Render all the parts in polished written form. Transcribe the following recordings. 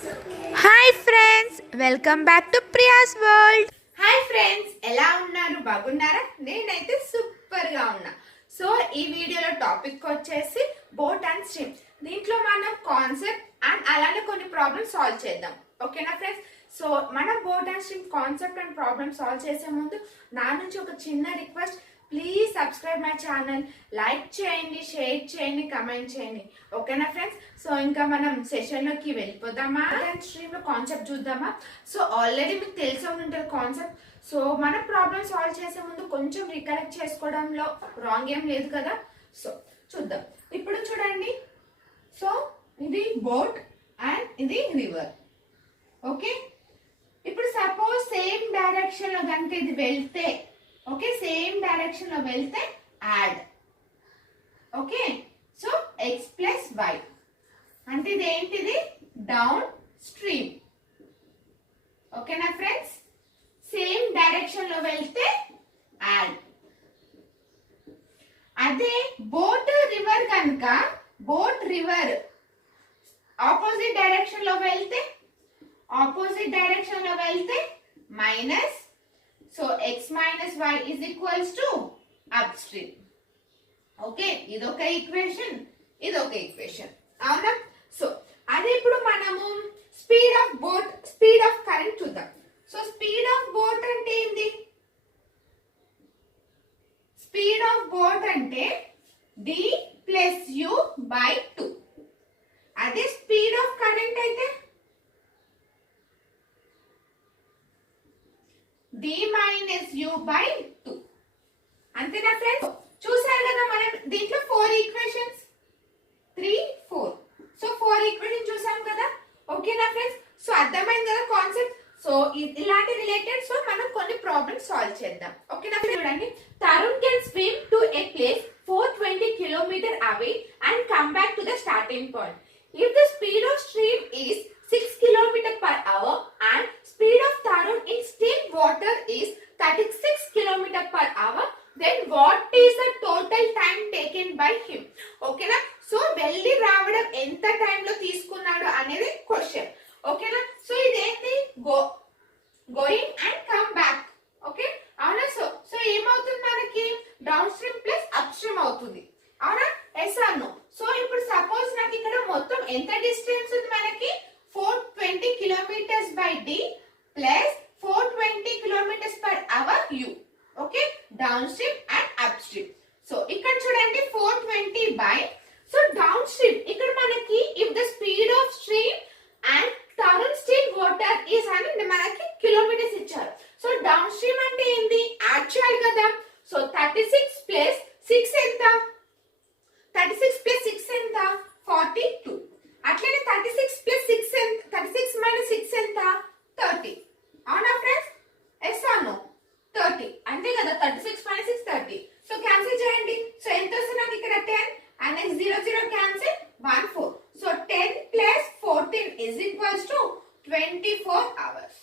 Hi friends, welcome back to Priya's world. Hi friends, ఎలా ఉన్నారు? బాగున్నారా? నేనైతే సూపర్ గా ఉన్నా. సో ఈ వీడియోలో టాపిక్ వచ్చేసి బోట్ అండ్ స్ట్రీమ్. దీంట్లో మనం కాన్సెప్ట్ అండ్ అలానే కొన్ని ప్రాబ్లమ్స్ సాల్వ్ చేద్దాం. ఓకేనా ఫ్రెండ్స్? సో మనం boat and stream concept and problem solve చేసే ముందు నా నుంచి ఒక చిన్న request, please subscribe my channel, like చేయండి, షేర్ చేయండి, కమెంట్ చేయండి. ఓకేనా ఫ్రెండ్స్? సో ఇంకా మనం సెషన్లోకి వెళ్ళిపోదామా? అండ్ స్ట్రీమ్ లో కాన్సెప్ట్ చూద్దామా? సో ఆల్రెడీ మీకు తెలిసే ఉంటుంది కాన్సెప్ట్. సో మనం ప్రాబ్లమ్ సాల్వ్ చేసే ముందు కొంచెం రికలెక్ట్ చేసుకోవడంలో రాంగ్ ఏం లేదు కదా. సో చూద్దాం. ఇప్పుడు చూడండి. సో ఇది బోట్ అండ్ ఇది రివర్. ఓకే, ఇప్పుడు సపోజ్ సేమ్ డైరెక్షన్ లో కనుక ఇది వెళ్తే, ఓకే, సేమ్ డైరెక్షన్ లో వెళ్తే add. Okay, so X plus Y అంటే ఇది ఏంటిది? Downstream. ఓకేనా ఫ్రెండ్స్? సేమ్ డైరెక్షన్ లో వెళ్తే యాడ్. అదే బోట్ రివర్ కనుక, బోట్ రివర్ ఆపోజిట్ డైరెక్షన్ లో వెళ్తే, ఆపోజిట్ డైరెక్షన్ లో వెళ్తే minus. So x minus y is equals to upstream. Okay, ఇదొక ఈక్వేషన్, ఇదొక ఈక్వేషన్. అవునా? సో అదే ఇప్పుడు మనము speed of boat, speed of current చూద్దాం. సో స్పీడ్ ఆఫ్ బోట్ అంటే ఏంటి? స్పీడ్ ఆఫ్ బోట్ అంటే d ప్లస్ u బై 2. అదే స్పీడ్ ఆఫ్ కరెంట్ అయితే d మైనస్ u బై 2. అంతేనా ఫ్రెండ్స్? చూసారు కదా మనం దీంట్లో 4 ఈక్వేషన్స్, 3 4. సో 4 ఈక్వేషన్ చూసాం కదా. ఓకేనా ఫ్రెండ్స్? సో అర్థమైంది కదా కాన్సెప్ట్. సో ఇలాంటి రిలేటెడ్ సో మనం కొన్ని ప్రాబ్లమ్స్ సాల్వ్ చేద్దాం. ఓకేనా? చూడండి. Tarun can swim to a place 420 km away and come back to the starting point. If the speed of stream is 6 km per hour and speed of Tarun in still water is 36 km per hour, then what is the total time taken by him? ఓకేనా? So వెళ్ళి రావడం ఎంత time లో తీసుకున్నాడు అనేది question. ఓకేనా? సో ఇదేంటి? Going and come back. Okay, అవునా? సో ఏమవుతుంది మనకి? Downstream plus upstream అవుతుంది. అవునా? Yes or no? సో ఇప్పుడు సపోజ్ నాకు ఇక్కడ మొత్తం ఎంత డిస్టెన్స్ ఉంది మనకి? 420 kilometers by d plus 420 kilometers per hour u. Okay, downstream and upstream. So ఇక్కడ చూడండి 420 by, so downstream ఇక్కడ మనకి if the speed of stream and Tarun still water is అని మనకి కిలోమీటర్స్ ఇచ్చారు. సో downstream అంటే ఏంది? యాక్చువల్ కదా. సో 36 plus 6 ఎంత? 36 plus 6 ఎంత? 42. అట్లనే 36 plus 6 ఎంత? 36 minus 6 ఎంత? 30. అవునా ఫ్రెండ్స్? Yes or no? 30 అంతే కదా. 36 minus 6 30. సో క్యాన్సిల్ చేయండి. సో ఎంత వస్తుంది నాకు ఇక్కడ? 10 and next 0 0 cancel 1 4. So 10 plus 14 is equals to 24 hours.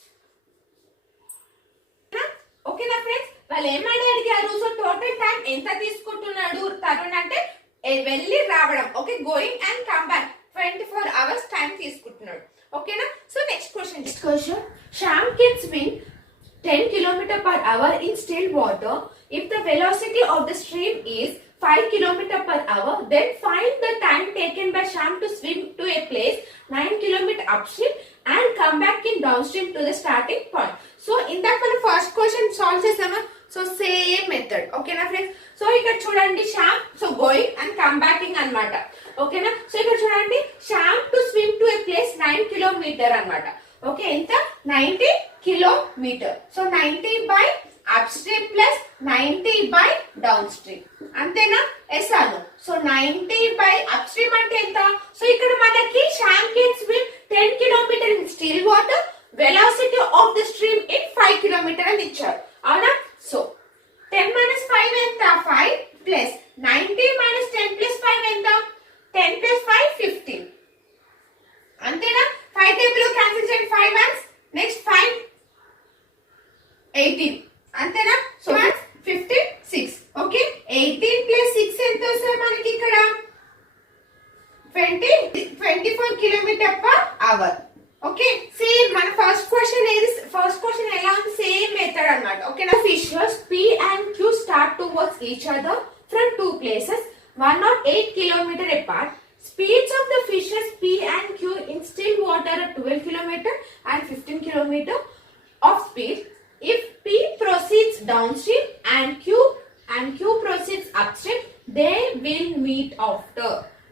ఓకేనా ఫ్రెండ్స్? వాళ్ళు ఏమని అడిగారు? సో టోటల్ టైం ఎంత తీసుకుంటున్నాడు తరుణ్ అంటే వెళ్ళి రావడం. Okay, going and come back 24 hours time తీసుకుంటున్నాడు. ఓకేనా? So next question. Shyam can swim 10 km per hour in still water. If the velocity of the stream is 5 km per hour, then find the time taken by Shyam to swim to a place 9 km upstream and come back in downstream to the starting point. So ఇందాక మనం first question solve చేసామా? So same method. ఓకేనా friends? So ఇక్కడ చూడండి Shyam, so going and come backing అన్నమాట. ఓకేనా? So ఇక్కడ చూడండి Shyam to swim to a place 9 kilometre అన్నమాట. ఓకే, ఎంత? 90 kilometre. So 90 by upstream plus 90 by downstream. అంతేనా? Yes or no? So 90 by upstream అంటే ఎంత? సో ఇక్కడ మనకి Shyam can swim 10 km in still water, velocity of the stream in 5 km అని ఇచ్చారు. అవునా? సో 10 minus 5 ఎంత? 5 plus 90 minus 10 plus 5 ఎంత? 10 plus 5 15. అంతేనా? 5 టేబుల్ లో క్యాన్సిల్ చేయండి. 5 ones, నెక్స్ట్ 5 18. అంతేనా? సో 15 6. ఓకే, 18 plus 6 ఎంత వస్తుంది మనకి ఇక్కడ? 24 km per hour. Okay same మన ఫస్ట్ క్వశ్చన్ ఎలా ఉంది సేమ్ మెథడ్ అన్నమాట ఓకేనా fissures P and Q start towards each other from two places 108 kilometer apart. Speeds of the fishes P and Q in still water are 12 kilometer and 15 kilometer of speed. If P proceeds downstream and Q proceeds upstream, they will meet after.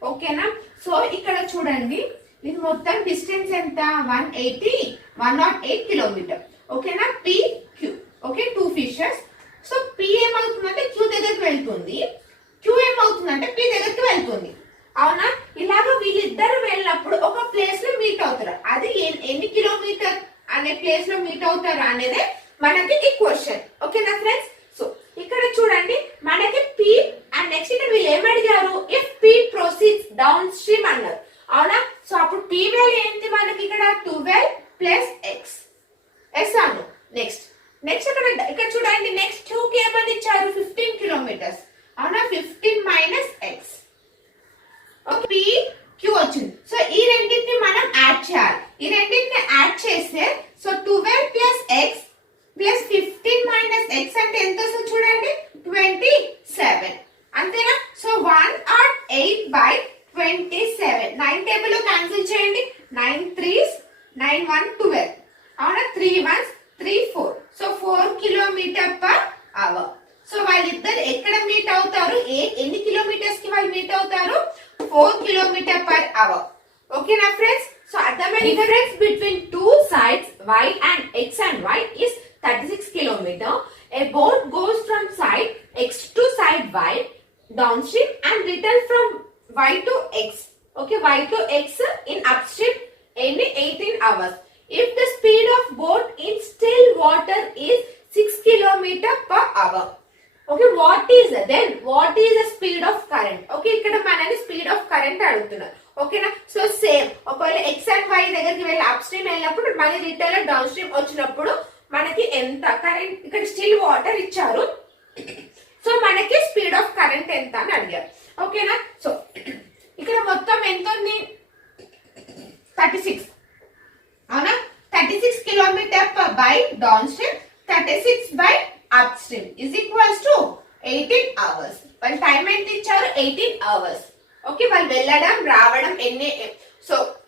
ఓకేనా so ఇక్కడ చూడండి ఇది మొత్తం distance ఎంత 108 kilometre ఓకేనా P Q okay two fishes so P ఏమవుతుందంటే Q దగ్గరికి వెళ్తుంది Q ఏమవుతుందంటే P దగ్గరికి వెళ్తుంది అవునా ఇలాగ వీళ్ళిద్దరు వెళ్ళినప్పుడు ఒక ప్లేస్ లో మీట్ అవుతారు అది ఎన్ని కిలోమీటర్ అనే ప్లేస్ లో మీట్ అవుతారు అనేది మనకి ఈ క్వశ్చన్ ఓకేనా ఫ్రెండ్స్ సో ఇక్కడ చూడండి మనకి P అండ్ నెక్స్ట్ ఇక్కడ వీళ్ళు ఏమడిగారు if P proceeds downstream అన్నారు అవునా సో అప్పుడు P వాల్యూ ఏంటి మనకి ఇక్కడ 12 ప్లస్ x అను నెక్స్ట్ ఇక్కడ చూడండి నెక్స్ట్ 2 కి ఏమని ఇచ్చారు 15 కిలోమీటర్స్ అవునా 15 minus x okay P Q వచ్చింది సో ఈ రెండింటిని మనం యాడ్ చేయాలి ఈ రెండింటిని యాడ్ చేస్తే so 12 plus x plus 15 minus x అంటే ఎంత వస్తుంది చూడండి 27 అంతేనా సో 108 బై 27 9 టేబుల్ లో క్యాన్సిల్ చేయండి 9 3s 9 1 12 అవునా 3 1s 3 4 so 4 kilometre per hour so వాళ్ళిద్దరు ఎక్కడ మీట్ అవుతారు ఎన్ని కిలోమీటర్స్ కి వాళ్ళు మీట్ అవుతారు 4 కిలోమీటర్ పర్ అవర్ ఓకేనా ఫ్రెండ్స్ సో అర్థమైంది difference between two sides y and x and y is 36 kilometer. A boat goes from side x to side y downstream and return from y to x. Okay, y to x in upstream in 18 hours. If the speed of boat in still water is 6 kilometer per hour. Okay, what is the speed of current? Okay, ikkada manani speed of current adugutunnaru. ఓకేనా so same ఒకవేళ x and y దగ్గరికి వెళ్ళి up stream వెళ్ళినప్పుడు మళ్ళీ return down stream వచ్చినప్పుడు మనకి ఎంత current ఇక్కడ స్టిల్ వాటర్ ఇచ్చారు సో మనకి స్పీడ్ ఆఫ్ కరెంట్ ఎంత అని అడిగారు ఓకేనా సో ఇక్కడ మొత్తం ఎంత ఉంది 36 అవునా 36 kilometre per by downstream 36 by upstream is equals to 18 hours వాళ్ళ టైం ఎంత ఇచ్చారు 18 అవర్స్ ఓకే వాళ్ళు వెళ్ళడం రావడం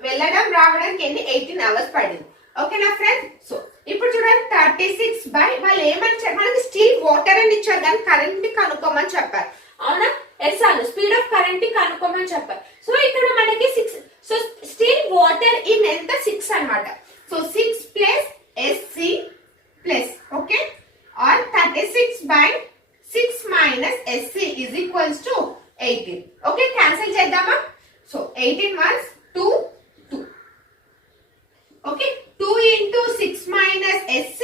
వెళ్ళడం రావడానికి ఎన్ని 18 అవర్స్ పడింది ఓకేనా ఫ్రెండ్స్ సో ఇప్పుడు చూడండి 36 బై వాళ్ళు ఏమని చెప్పారు మనకి స్టిల్ వాటర్ అని ఇచ్చారు కానీ కరెంట్ ని కనుక్కోమని చెప్పారు అవునా ఎస్ అను స్పీడ్ ఆఫ్ కరెంట్ ని కనుక్కోమని చెప్పారు సో ఇక్కడ మనకి 6 సో స్టిల్ వాటర్ ఇన్ ఎంత 6 అన్నమాట so 6 plus SC plus okay or 36 బై 6 minus SC is equals to 18 okay cancel చేద్దామా so 18 ones 2 okay 2 into 6 minus SC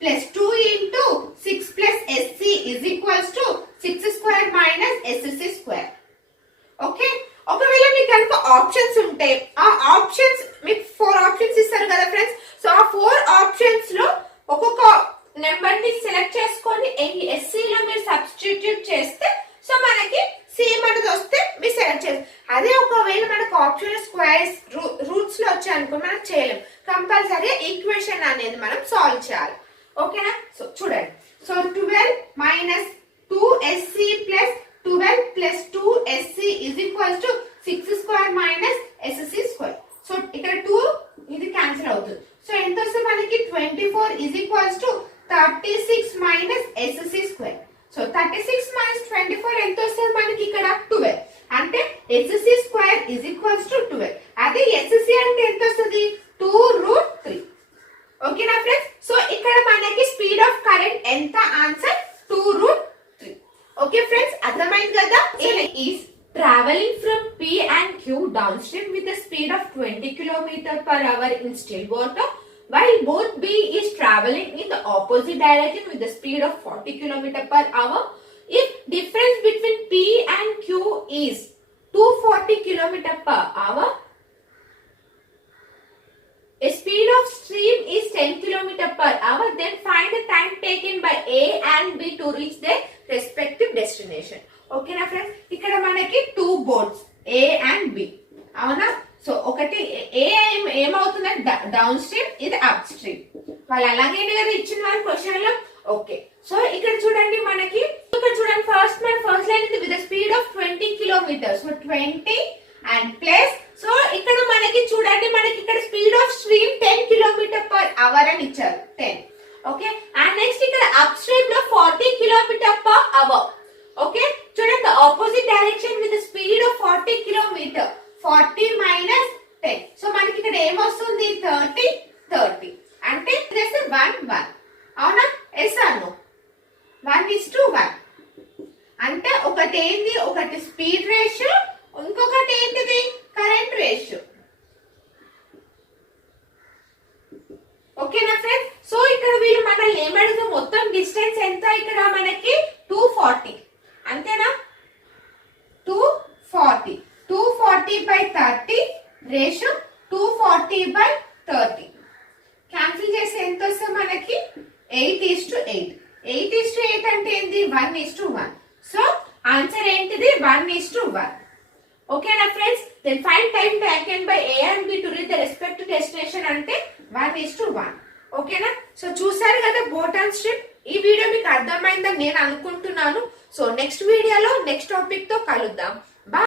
plus 2 into 6 plus SC is equals to 6 square minus SC square okay ఒకవేళ మీకు కనుక options ఉంటే ఆ options మీకు 4 options ఇస్తారు కదా ఫ్రెండ్స్ సో ఆ 4 ఆప్షన్స్ లో ఒక్కొక్క నెంబర్ ని సెలెక్ట్ చేసుకొని SC లో మీరు సబ్స్టిట్యూట్ చేస్తే సో మనకి సేమ్ అనేది వస్తే మీరు సెలెక్ట్ చేయాలి అదే ఒకవేళ మనకు ఆప్షన్ స్క్వేర్స్ రూట్స్ లో వచ్చాయి అనుకో మనం చేయలేం కంపల్సరీ ఈక్వేషన్ అనేది మనం సాల్వ్ చేయాలి ఓకేనా సో చూడండి so 12 minus 2SC plus 12 plus 2SC is equals to 6 square minus SC square so ఇక్కడ 2 ఇది క్యాన్సిల్ అవుతుంది సో ఎంత వస్తుంది మనకి 24 is equals to 36 minus SC square so 36 minus 24 ఎంత వస్తుంది మనకి ఇక్కడ 12 అంటే SC square is equals to 12 అదే SC అంటే ఎంత వస్తుంది 2√3 ఓకేనా ఫ్రెండ్స్ సో ఇక్కడ మనకి స్పీడ్ ఆఫ్ కరెంట్ ఎంత ఆన్సర్ 2√3 ఓకే ఫ్రెండ్స్ అర్థమైంది కదా is traveling from P and Q downstream with a speed of 20 km per hour in still water while both B is traveling in the opposite direction with the speed of 40 km per hour. If difference between P and Q is 240 km per hour, a speed of stream is 10 km per hour, then find the time taken by A and B to reach their respective destination. Okay na friends, ikkada manaki two boats A and B. అవునా so ఒకటి ఏ ఏమవుతుందంటే down stream, ఇది up stream. వాళ్ళు అలాగే కదా ఇచ్చిన వాళ్ళ question లో. ఓకే, సో ఇక్కడ చూడండి మనకి, ఇక్కడ చూడండి ఫస్ట్ లైన్ ఇది with speed of 20 kilometres. So 20 and plus, so ఇక్కడ మనకి చూడండి, మనకి ఇక్కడ speed of stream 10 kilometre per hour అని ఇచ్చారు, 10. ఓకే, అండ్ నెక్స్ట్ ఇక్కడ అప్ స్ట్రీమ్ లో 40 కిలోమీటర్ పర్ అవర్. ఓకే, చూడండి opposite direction with speed of 40 kilometre, 40 minus 10. So మనకి ఇక్కడ ఏమొస్తుంది, 30 అంటే 1 అవునా? ఎస్ అను 1:1 అంటే ఒకటి ఏంది, ఒకటి స్పీడ్ రేషియో, ఇంకొకటి ఏంటిది కరెంట్ రేషియో. ఓకేనా ఫ్రెండ్స్? సో ఇక్కడ వీళ్ళు మనల్ని ఏమడుగుతారు, మొత్తం డిస్టెన్స్ ఎంత ఇక్కడ మనకి 240, అంతేనా? 240 by 30 రేషియో 240 by 30. క్యాన్సిల్ చేస్తే ఎంత వస్తుంది మనకి, 8:8. 8:8 అంటే ఏంది, 1:1. సో ఆన్సర్ ఏంటిది, 1:1. ఓకేనా friends? Then find time taken by A and B to reach the respective destination అంటే 1:1. ఓకేనా? సో చూసారు కదా బోట్ అండ్ స్ట్రిప్. ఈ వీడియో మీకు అర్థమైందని నేను అనుకుంటున్నాను. సో నెక్స్ట్ వీడియోలో నెక్స్ట్ టాపిక్ తో కలుద్దాం.